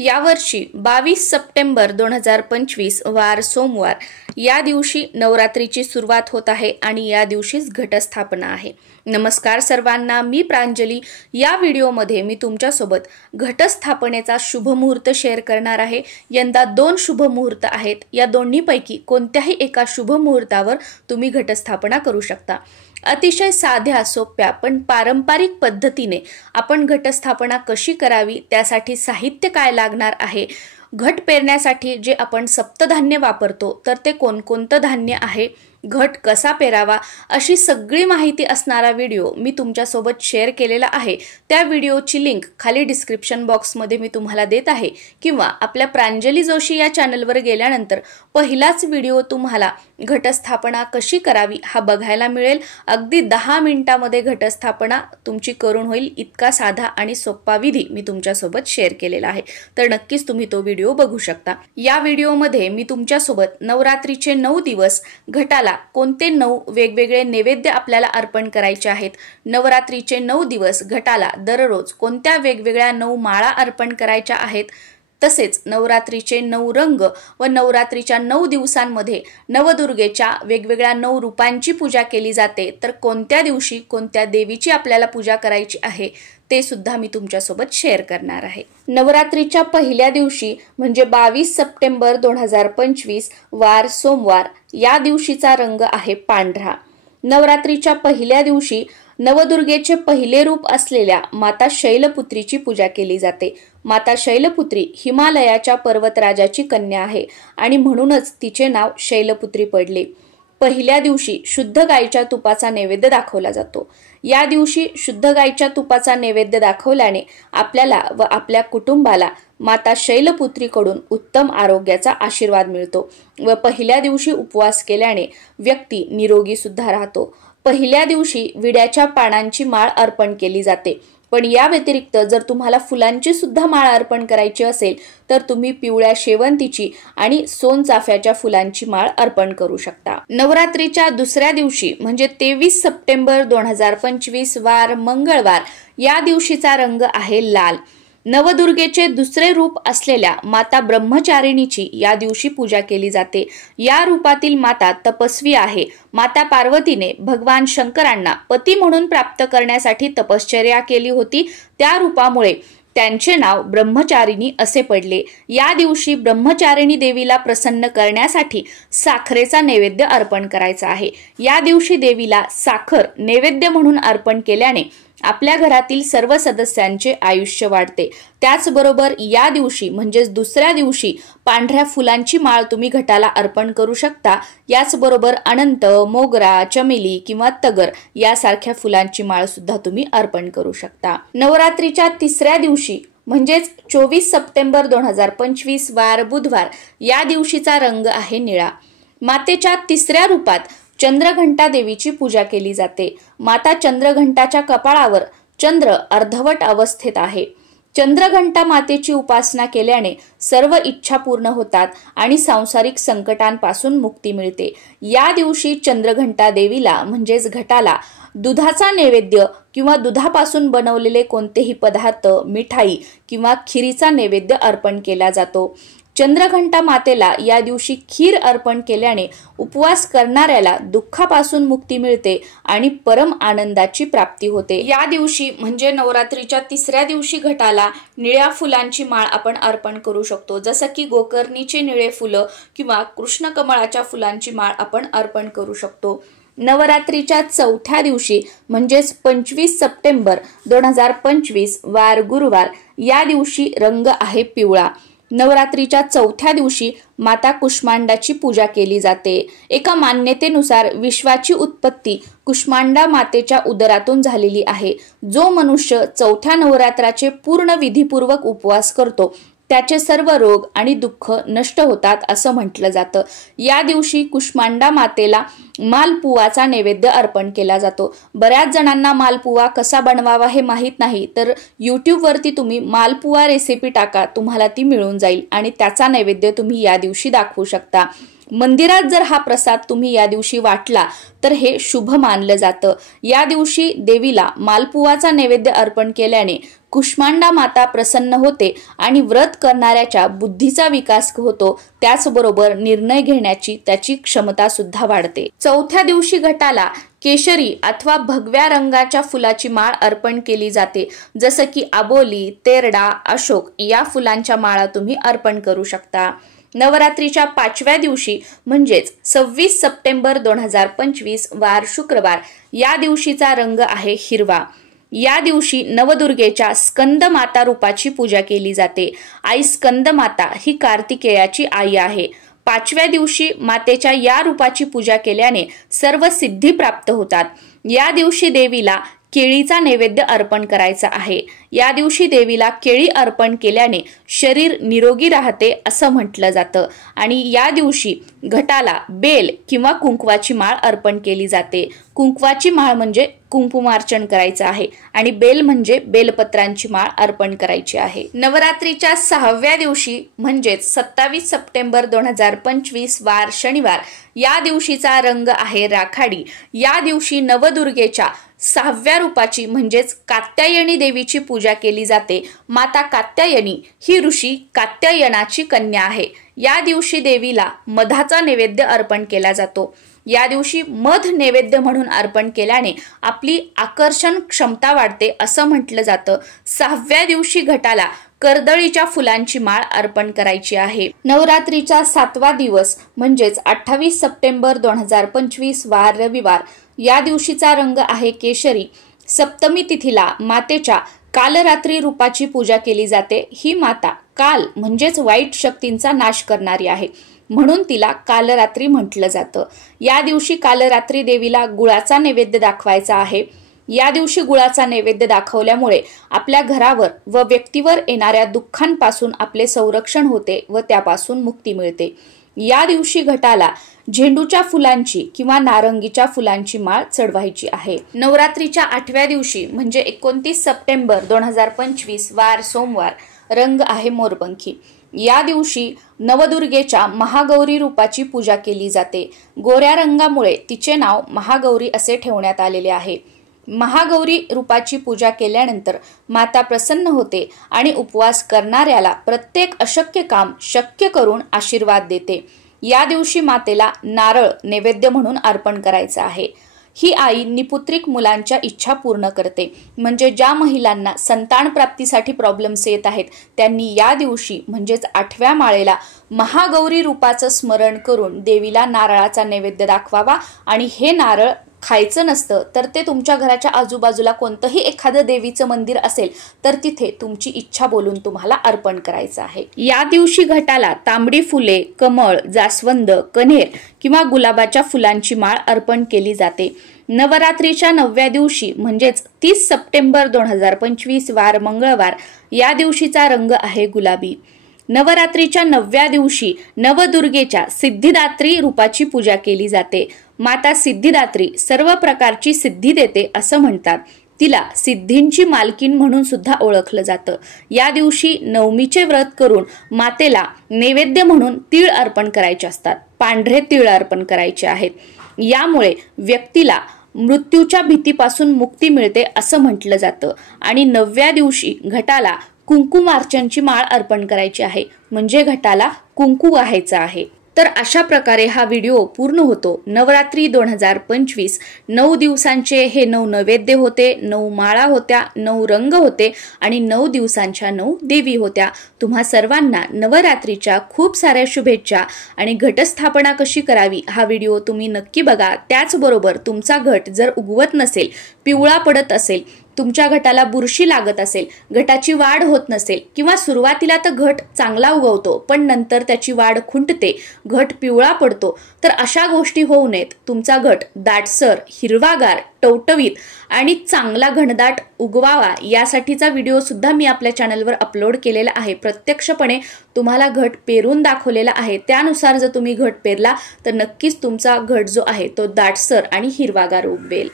यावर्षी 22 सप्टेंबर 2025 वार सोमवार या दिवशी नवरात्रीची सुरुवात होत आहे आणि या दिवशीच घटस्थापना आहे। नमस्कार सर्वांना, मी प्रांजली। या व्हिडिओमध्ये मी तुमच्यासोबत घटस्थापनेचा शुभ मुहूर्त शेअर करणार आहे। यंदा 2 शुभ मुहूर्त आहेत, या दोन्हीपैकी कोणत्याही एका शुभ मुहूर्तावर तुम्ही घटस्थापना करू शकता। अतिशय साध्या सोप्या पण पारंपरिक पद्धतीने आपण घटस्थापना कशी करावी, त्यासाठी साहित्य काय लागणार आहे, घट पेरण्यासाठी जे आपण सप्तधान्य वापरतो तर ते कोणकोणतं धान्य आहे, घट कसा पेरावा, अशी सगळी माहिती असणारा व्हिडिओ मी तुमच्यासोबत शेअर केलेला आहे। त्या व्हिडिओची लिंक खाली डिस्क्रिप्शन बॉक्समध्ये मी तुम्हाला देत आहे, किंवा आपल्या प्रांजली जोशी या चॅनलवर गेल्यानंतर पहिलाच व्हिडिओ तुम्हाला घटस्थापना कशी करावी हा बघायला मिळेल। अगदी 10 मिनिटांमध्ये घटस्थापना तुमची करून होईल, इतका साधा आणि सोपा विधी मी तुमच्यासोबत शेअर केलेला आहे। तर नक्कीच तुम्ही तो व्हिडिओ बघू शकता। या व्हिडिओमध्ये मी तुमच्यासोबत नवरात्रीचे 9 दिवस घटाला कोणते 9 वेगवेगळे नैवेद्य आपल्याला अर्पण करायचे आहेत, नवरात्रीचे 9 दिवस घटाला दररोज कोणत्या वेगवेगळ्या 9 माळा अर्पण करायच्या आहेत, तसेच नवरात्रीचे 9 रंग व नवरात्रीच्या 9 दिवसांमध्ये नवदुर्गेच्या वेगवेगळ्या 9 रूपांची पूजा केली जाते, तर कोणत्या दिवशी कोणत्या देवीची आपल्याला पूजा करायची आहे ते सुद्धा मी तुमच्यासोबत शेअर करणार आहे। नवरात्रीच्या पहिल्या दिवशी म्हणजे 22 सप्टेंबर 2025 वार सोमवार या दिवशीचा रंग आहे पांढरा। नवरात्रीच्या पहिल्या दिवशी नवदुर्गेचे पहिले रूप असलेल्या माता शैलपुत्रीची पूजा केली जाते। माता शैलपुत्री हिमालयाच्या पर्वतराजाची कन्या आहे आणि म्हणूनच तिचे नाव शैलपुत्री पडले। पहिल्या दिवशी शुद्ध गायीच्या तुपाचा नैवेद्य दाखवला जातो। या दिवशी शुद्ध गायीच्या तुपाचा नैवेद्य दाखवल्याने आपल्याला व आपल्या कुटुंबाला माता शैलपुत्रीकडून उत्तम आरोग्याचा आशीर्वाद मिळतो व पहिल्या दिवशी उपवास केल्याने व्यक्ती निरोगी सुद्धा राहतो। पहिल्या दिवशी विड्याच्या पानांची माळ अर्पण केली जाते, पण या व्यतिरिक्त जर तुम्हाला फुलांची सुद्धा माळ अर्पण करायची असेल तर तुम्ही पिवळ्या शेवंतीची आणि सोनचाफ्याच्या फुलांची माळ अर्पण करू शकता। नवरात्रीच्या दुसऱ्या दिवशी म्हणजे 23 सप्टेंबर 2025 वार मंगळवार या दिवशीचा रंग आहे लाल। नवदुर्गेचे दुसरे रूप असलेल्या माता ब्रह्मचारिणीची या दिवशी पूजा केली जाते। या रूपातील माता तपस्वी आहे। माता पार्वतीने भगवान शंकरांना पती म्हणून प्राप्त करण्यासाठी तपश्चर्या केली होती, त्या रूपामुळे त्यांचे नाव ब्रह्मचारिणी असे पडले। या दिवशी ब्रह्मचारिणी देवीला प्रसन्न करण्यासाठी साखरेचा नैवेद्य अर्पण करायचा आहे। या दिवशी देवीला साखर नैवेद्य म्हणून अर्पण केल्याने आपल्या घरातील सर्व सदस्यांचे आयुष्य वाढते। त्याचबरोबर या दिवशी म्हणजेच दुसऱ्या दिवशी पांढऱ्या फुलांची माळ तुम्ही घटाला अर्पण करू शकता। याचबरोबर अनंत, मोगरा, चमेली किंवा तगर यासारख्या फुलांची माळ सुद्धा तुम्ही अर्पण करू शकता। नवरात्रीच्या तिसऱ्या दिवशी म्हणजेच 24 सप्टेंबर 2025 वार बुधवार या दिवशीचा रंग आहे निळा। मातेच्या तिसऱ्या रूपात चंद्रघंटा देवीची पूजा केली जाते। माता चंद्रघंटाच्या कपाळावर चंद्र अर्धवट अवस्थेत आहे। चंद्रघंटा मातेची उपासना केल्याने सर्व इच्छा पूर्ण होतात आणि सांसारिक संकटांपासून मुक्ती मिळते। या दिवशी चंद्रघंटा देवीला म्हणजेच घटाला दुधाचा नैवेद्य किंवा दुधापासून बनवलेले कोणतेही पदार्थ, मिठाई किंवा खिरीचा नैवेद्य अर्पण केला जातो। चंद्रघंटा मातेला या दिवशी खीर अर्पण केल्याने उपवास करणाऱ्याला दुःखापासून मुक्ती मिळते आणि परम आनंदाची प्राप्ती होते। या दिवशी म्हणजे नवरात्रीच्या तिसऱ्या दिवशी घटाला निळ्या फुलांची माळ आपण अर्पण करू शकतो, जसं की गोकर्णीचे निळे फुलं किंवा कृष्णकमळाच्या फुलांची माळ आपण अर्पण करू शकतो। नवरात्रीच्या चौथ्या दिवशी म्हणजेच 25 सप्टेंबर 2025 वार गुरुवार या दिवशी रंग आहे पिवळा। नवरात्रीच्या चौथ्या दिवशी माता कुष्मांडाची पूजा केली जाते। एका मान्यतेनुसार विश्वाची उत्पत्ती कुष्मांडा मातेच्या उदरातून झालेली आहे। जो मनुष्य चौथ्या नवरात्राचे पूर्ण विधीपूर्वक उपवास करतो त्याचे सर्व रोग आणि दुःख नष्ट होतात असं म्हटलं जातं। या दिवशी कुष्मांडा मातेला मालपुवाचा नैवेद्य अर्पण केला जातो। बऱ्याच जणांना मालपुवा कसा बनवावा हे माहीत नाही, तर YouTube वरती तुम्ही मालपुवा रेसिपी टाका, तुम्हाला ती मिळून जाईल आणि त्याचा नैवेद्य तुम्ही या दिवशी दाखवू शकता। मंदिरात जर हा प्रसाद तुम्ही या दिवशी वाटला तर हे शुभ मानलं जातं। या दिवशी देवीला मालपुवाचा नैवेद्य अर्पण केल्याने कुष्मांडा माता प्रसन्न होते आणि व्रत करणाऱ्याच्या बुद्धीचा विकास होतो, त्याचबरोबर निर्णय घेण्याची त्याची क्षमता सुद्धा वाढते। चौथ्या दिवशी घटाला केशरी अथवा भगव्या रंगाच्या फुलाची माळ अर्पण केली जाते, जसं की आबोली, तेरडा, अशोक या फुलांच्या माळा तुम्ही अर्पण करू शकता। नवरात्रीच्या 5व्या दिवशी म्हणजेच 26 सप्टेंबर 2025 वार शुक्रवार या दिवशीचा रंग आहे हिरवा। या दिवशी नवदुर्गेच्या स्कंद माता रूपाची पूजा केली जाते। आई स्कंद माता ही कार्तिकेयाची आई आहे। 5व्या दिवशी मातेच्या या रूपाची पूजा केल्याने सर्व सिद्धी प्राप्त होतात। या दिवशी देवीला केळीचा नैवेद्य अर्पण करायचा आहे। या दिवशी देवीला केळी अर्पण केल्याने शरीर निरोगी राहते असं म्हटलं जातं आणि या दिवशी घटाला बेल किंवा कुंकवाची माळ अर्पण केली जाते। कुंकवाची माळ म्हणजे कुंकुमार्चन करायचं आहे आणि बेल म्हणजे बेलपत्रांची माळ अर्पण करायची आहे। नवरात्रीच्या 6व्या दिवशी म्हणजेच 27 सप्टेंबर 2025 वार शनिवार या दिवशीचा रंग आहे राखाडी। या दिवशी नवदुर्गेच्या 6व्या रूपाची म्हणजेच कात्यायनी देवीची पूजा केली जाते। माता कात्यायनी ही ऋषी कात्यायनाची कन्या आहे। या दिवशी देवीला मधाचा नैवेद्य अर्पण केला जातो। या दिवशी मध नैवेद्य म्हणून अर्पण केल्याने आपली आकर्षण क्षमता वाढते असं म्हटलं जातं। 6व्या दिवशी घटाला कर्दळीच्या फुलांची माळ अर्पण करायची आहे। नवरात्रीचा 7वा दिवस म्हणजेच 28 सप्टेंबर 2025 वार रविवार या दिवशीचा रंग आहे केशरी। सप्तमी तिथीला मातेच्या कालरात्री रूपाची पूजा केली जाते। ही माता काल म्हणजेच वाईट शक्तींचा नाश करणारी आहे, म्हणून तिला कालरात्री म्हटलं जातं। या दिवशी कालरात्री देवीला गुळाचा नैवेद्य दाखवायचा आहे। या दिवशी गुळाचा नैवेद्य दाखवल्यामुळे आपल्या घरावर व व्यक्तीवर येणाऱ्या दुःखांपासून आपले संरक्षण होते व त्यापासून मुक्ती मिळते। या दिवशी घटाला झेंडूच्या फुलांची किंवा नारंगीच्या फुलांची माळ चढवायची आहे। नवरात्रीच्या 8व्या दिवशी म्हणजे 29 सप्टेंबर 2025 वार सोमवार रंग आहे मोरपंखी। या दिवशी नवदुर्गेच्या महागौरी रूपाची पूजा केली जाते। गोऱ्या रंगामुळे तिचे नाव महागौरी असे ठेवण्यात आलेले आहे। महागौरी रूपाची पूजा केल्यानंतर माता प्रसन्न होते आणि उपवास करणाऱ्याला प्रत्येक अशक्य काम शक्य करून आशीर्वाद देते। या दिवशी मातेला नारळ नैवेद्य म्हणून अर्पण करायचं आहे। ही आई निपुत्रिक मुलांच्या इच्छा पूर्ण करते। म्हणजे ज्या महिलांना संतान प्राप्तीसाठी प्रॉब्लेम्स येत आहेत त्यांनी या दिवशी म्हणजेच 8व्या माळेला महागौरी रूपाचं स्मरण करून देवीला नारळाचा नैवेद्य दाखवावा आणि हे नारळ खायचं नसतं तर ते तुमच्या घराच्या आजूबाजूला कोणतंही एखादं देवीचं मंदिर असेल तर तिथे तुमची इच्छा बोलून तुम्हाला अर्पण करायचं आहे। या दिवशी घटाला तांबडी फुले, कमळ, जास्वंद, कण्हेर किंवा गुलाबाच्या फुलांची माळ अर्पण केली जाते। नवरात्रीच्या 9व्या दिवशी म्हणजेच 30 सप्टेंबर 2025 वार मंगळवार या दिवशीचा रंग आहे गुलाबी। नवरात्रीच्या 9व्या दिवशी नवदुर्गेच्या सिद्धिदात्री रूपाची पूजा केली जाते। माता सिद्धिदात्री सर्व प्रकारची सिद्धी देते असं म्हणतात। तिला सिद्धींची मालकीण म्हणून सुद्धा ओळखलं जातं। या दिवशी नवमीचे व्रत करून मातेला नैवेद्य म्हणून तीळ अर्पण करायचे असतात। पांढरे तीळ अर्पण करायचे आहेत। यामुळे व्यक्तीला मृत्यूच्या भीतीपासून मुक्ती मिळते असं म्हटलं जातं आणि 9व्या दिवशी घटाला कुंकुमार्चनची माळ अर्पण करायची आहे, म्हणजे घटाला कुंकू वाहायचं आहे। तर अशा प्रकारे हा व्हिडिओ पूर्ण होतो। नवरात्री 2025 9 दिवसांचे हे 9 नैवेद्य होते, 9 माळा होत्या, 9 रंग होते आणि 9 दिवसांच्या 9 देवी होत्या। तुम्हा सर्वांना नवरात्रीच्या खूप साऱ्या शुभेच्छा आणि घटस्थापना कशी करावी हा व्हिडिओ तुम्ही नक्की बघा। त्याचबरोबर तुमचा घट जर उगवत नसेल, पिवळा पडत असेल, तुमच्या घटाला बुरशी लागत असेल, घटाची वाढ होत नसेल किंवा सुरुवातीला तर घट चांगला उगवतो पण नंतर त्याची वाढ खुंटते, घट पिवळा पडतो, तर अशा गोष्टी होऊ नयेत। तुमचा घट दाटसर, हिरवागार, टवटवीत आणि चांगला घनदाट उगवावा यासाठीचा व्हिडिओ सुद्धा मी आपल्या चॅनलवर अपलोड केलेला आहे। प्रत्यक्षपणे तुम्हाला घट पेरून दाखवलेला आहे। त्यानुसार जर तुम्ही घट पेरला तर नक्कीच तुमचा घट जो आहे तो दाटसर आणि हिरवागार उगवेल।